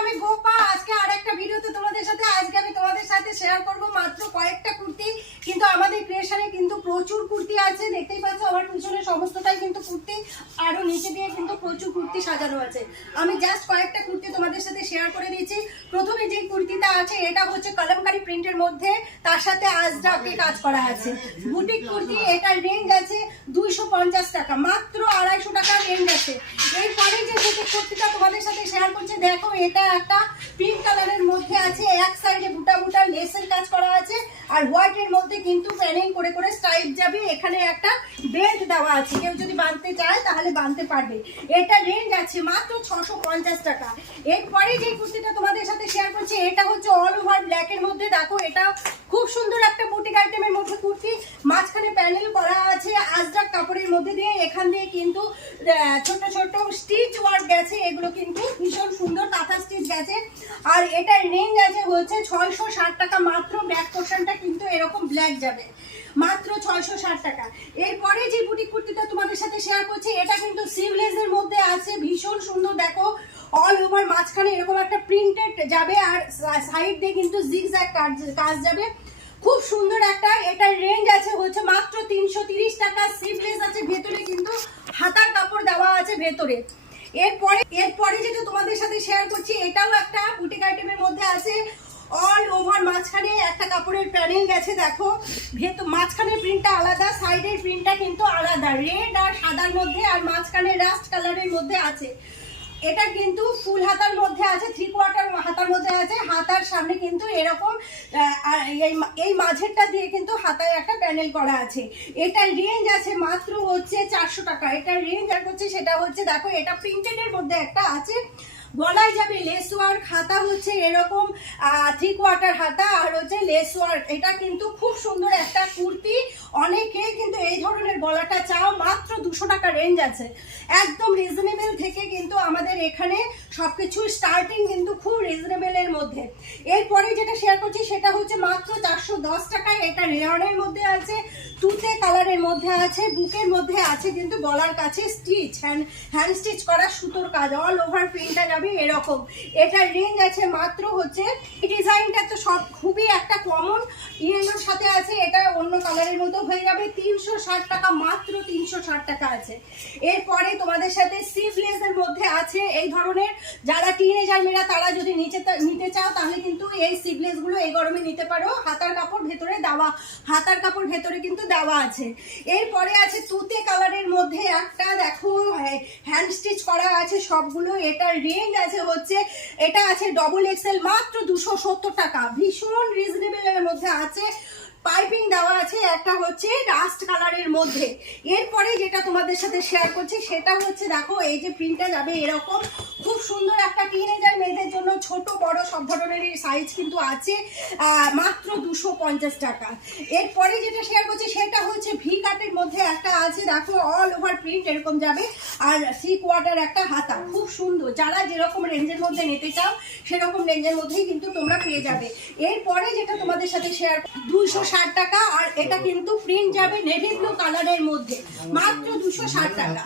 আমি গোপা। আজকে আরেকটা ভিডিওতে তোমাদের সাথে শেয়ার করব মাত্র কয়েকটা কুর্তি, কিন্তু আমাদের ক্রিয়েশনে কিন্তু প্রচুর কুর্তি আছে। দেখতেই পাচ্ছ আমার পিছনে সমস্তটাই কিন্তু কুর্তি, আরো নিচে দিয়ে কিন্তু প্রচুর কুর্তি সাজানো আছে। আমি জাস্ট কয়েকটা কুর্তি তোমাদের সাথে শেয়ার করে দিচ্ছি। প্রথমে যে কুর্তিটা আছে এটা হচ্ছে কলমকারী প্রিন্টের মধ্যে, তার সাথে আজরাকে কাজ করা আছে। বুটিক কুর্তি, এটার রেঞ্জ আছে 250 টাকা, মাত্র 250 টাকা রেঞ্জ আছে। এরপরে যে বুটিক কুর্তিটা তোমাদের সাথে শেয়ার করছি, দেখো এটা একটা পিঙ্ক কালারের মধ্যে আছে, এক সাইডে বুটা বুটা লেসের কাজ করা আছে, আর হোয়াইটের মধ্যে কিন্তু প্যানেল করে করে স্ট্রাইপ যাবে। এখানে একটা বেল্ট দেওয়া আছে, কেউ যদি বাঁধতে চায় তাহলে বাঁধতে পারবে। এটা রেঞ্জ আছে মাত্র 650 টাকা। এরপরে যে কুর্তিটা তোমাদের সাথে শেয়ার করছি, এটা হচ্ছে অল ওভার ব্ল্যাকের মধ্যে। দেখো এটা খুব সুন্দর একটা বুটিক আইটেমের মধ্যে কুর্তি, মাঝখানে প্যানেল করা আছে আজরাক কাপড়ের মধ্যে দিয়ে, এখান দিয়ে কিন্তু ছোট ছোট স্টিচ ওয়ার্ক গেছে, এগুলো কিন্তু ভীষণ সুন্দর কাঁথা স্টিচ গেছে। আর এটার রেঞ্জ আছে হচ্ছে 660 টাকা মাত্র। ব্যাক পোর্শনটা কিন্তু এরকম ব্ল্যাক যাবে, মাত্র 660 টাকা। এরপরে যে বুটিক কুর্তিটা তোমাদের সাথে শেয়ার করছি, এটা কিন্তু সিভলেসের মধ্যে আছে, ভীষণ সুন্দর। দেখো অল ওভার মাঝখানে এরকম একটা প্রিন্টেড যাবে, আর সাইড দিয়ে কিন্তু জিগজ্যাগ কাজ যাবে, খুব সুন্দর একটা। এটার রেঞ্জ আছে হচ্ছে মাত্র 330 টাকা। সিভলেস আছে, ভেতরে কিন্তু হাতার কাপড় দেওয়া আছে ভেতরে। এরপরে যেটা তোমাদের সাথে শেয়ার করছি, এটাও একটা বুটিক আইটেমের মধ্যে আছে। অল ওভার মাঝখানে একটা কাপড়ের প্যানেল গেছে, দেখো মাঝখানে প্রিন্টটা আলাদা, সাইডের প্রিন্টটা কিন্তু আলাদা, রেড আর সাদার মধ্যে, আর মাঝখানে রাস্ট কালারের মধ্যে আছে। এটা কিন্তু ফুল হাতার মধ্যে আছে, 3/4 হাতার মধ্যে আছে। হাতার সামনে কিন্তু এরকম এই মাঝেরটা দিয়ে কিন্তু হাতায় একটা প্যানেল করা আছে। এটার রেঞ্জ আছে মাত্র হচ্ছে 400 টাকা। এটার রেঞ্জ আর হচ্ছে সেটা হচ্ছে, দেখো এটা প্রিন্টেডের মধ্যে একটা আছে, গলায় যাবে লেস ওয়ার্ক, হাতা হচ্ছে এরকম 3/4 হাতা, আর হচ্ছে লেস ওয়ার্ক। এটা কিন্তু খুব সুন্দর একটা কুর্তি, অনেকে কিন্তু এই ধরনের গলাটা চাও। মাত্র 200 টাকা রেঞ্জ আছে, একদম রিজনেবল থেকে কিন্তু আমাদের এখানে সবকিছু স্টার্টিং কিন্তু খুব রিজনেবলের মধ্যে। এরপরে যেটা শেয়ার করছি সেটা হচ্ছে মাত্র 410 টাকায়। এটা রেয়নের মধ্যে আছে, তুতে কালারের মধ্যে আছে, বুকের মধ্যে আছে কিন্তু গলার কাছে স্টিচ, হ্যান্ড স্টিচ করা সুতোর কাজ, অল ওভার প্রিন্টটা যাবে এরকম। এটার রেঞ্জ আছে মাত্র হচ্ছে, এই ডিজাইনটা তো সব খুবই একটা কমন, ইয়েলোর সাথে আছে, এটা অন্য কালারের মতো হয়ে যাবে। 360 টাকা, মাত্র 360 টাকা আছে। এরপরে তোমাদের সাথে সিভলেসের মধ্যে আছে এই ধরনের, যারা টিনেজার মেয়েরা তারা যদি নিতে চাও তাহলে কিন্তু এই সিভলেস গুলো এই গরমে নিতে পারো। হাতার কাপড় ভেতরে দেওয়া, হাতার কাপড় ভেতরে কিন্তু দেওয়া আছে। এরপরে আছে তুতে কালারের মধ্যে একটা, দেখো হ্যান্ড স্টিচ করা আছে সবগুলো। এটার রেঞ্জ আছে হচ্ছে, এটা আছে ডবল এক্সেল, মাত্র 270 টাকা, ভীষণ রিজনেবলের মধ্যে আছে। পাইপিং দেওয়া আছে, একটা হচ্ছে রাস্ট কালারের মধ্যে। এরপরে যেটা তোমাদের সাথে শেয়ার করছি সেটা হচ্ছে, দেখো এই যে প্রিন্টটা যাবে এরকম, খুব সুন্দর একটা টিনেজার মেয়েদের জন্য, ছোট বড় সব ধরনের সাইজ কিন্তু আছে, মাত্র 250 টাকা। এরপরে যেটা শেয়ার করছি সেটা হচ্ছে ভি কাটের মধ্যে একটা আছে, দেখো অল ওভার প্রিন্ট এরকম যাবে, আর 3/4 একটা হাতা, খুব সুন্দর। যারা যেরকম রেঞ্জের মধ্যে নিতে চাও সেরকম রেঞ্জের মধ্যেই কিন্তু তোমরা পেয়ে যাবে। এরপরে যেটা তোমাদের সাথে শেয়ার, 260 টাকা, আর এটা কিন্তু প্রিন্ট যাবে নেভি ব্লু কালারের মধ্যে, মাত্র 260 টাকা।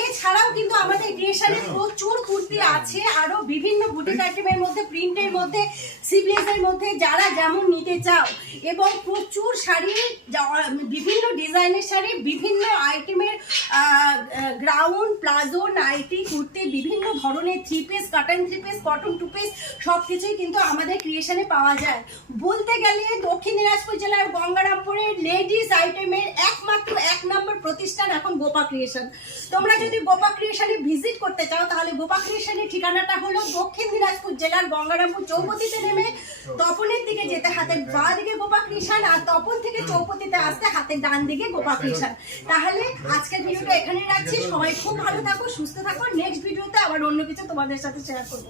এছাড়াও কিন্তু আমাদের ক্রিয়েশনে প্রচুর কুর্তি আছে, আরো বিভিন্ন বুটিক আইটেমের মধ্যে, প্রিন্টের মধ্যে, সিভলেসের মধ্যে, যারা যেমন নিতে চাও। এবং প্রচুর শাড়ি, বিভিন্ন ডিজাইনের শাড়ি, বিভিন্ন আইটেমের গ্রাউন্ড, প্লাজো, নাইটি, কুর্তি, বিভিন্ন ধরনের 3 পিস, কাটন 3 পিস, কটন 2 পিস, সবকিছুই কিন্তু আমাদের ক্রিয়েশনে পাওয়া যায়। বলতে গেলে দক্ষিণ দিনাজপুর জেলার গঙ্গারামপুরের লেডিস আইটেমের একমাত্র 1 নম্বর প্রতিষ্ঠান এখন গোপা ক্রিয়েশন। তোমরা যদি গোপা ক্রিয়েশনে ভিজিট করতে চাও তাহলে গোপা ক্রিয়েশনের ঠিকানাটা হলো দক্ষিণ দিনাজপুর জেলার গঙ্গারামপুর চৌপতিতে নেমে তপনের দিকে যেতে হাতের বাঁ দিকে গোপা ক্রিয়েশন, আর তপন থেকে চৌপতিতে আসতে হাতের ডান দিকে গোপা ক্রিয়েশন। তাহলে আজকের ভিডিওটা এখানে রাখছি। সবাই খুব ভালো থাকো, সুস্থ থাকো। নেক্সট ভিডিওতে আবার অন্য কিছু তোমাদের সাথে শেয়ার করবো।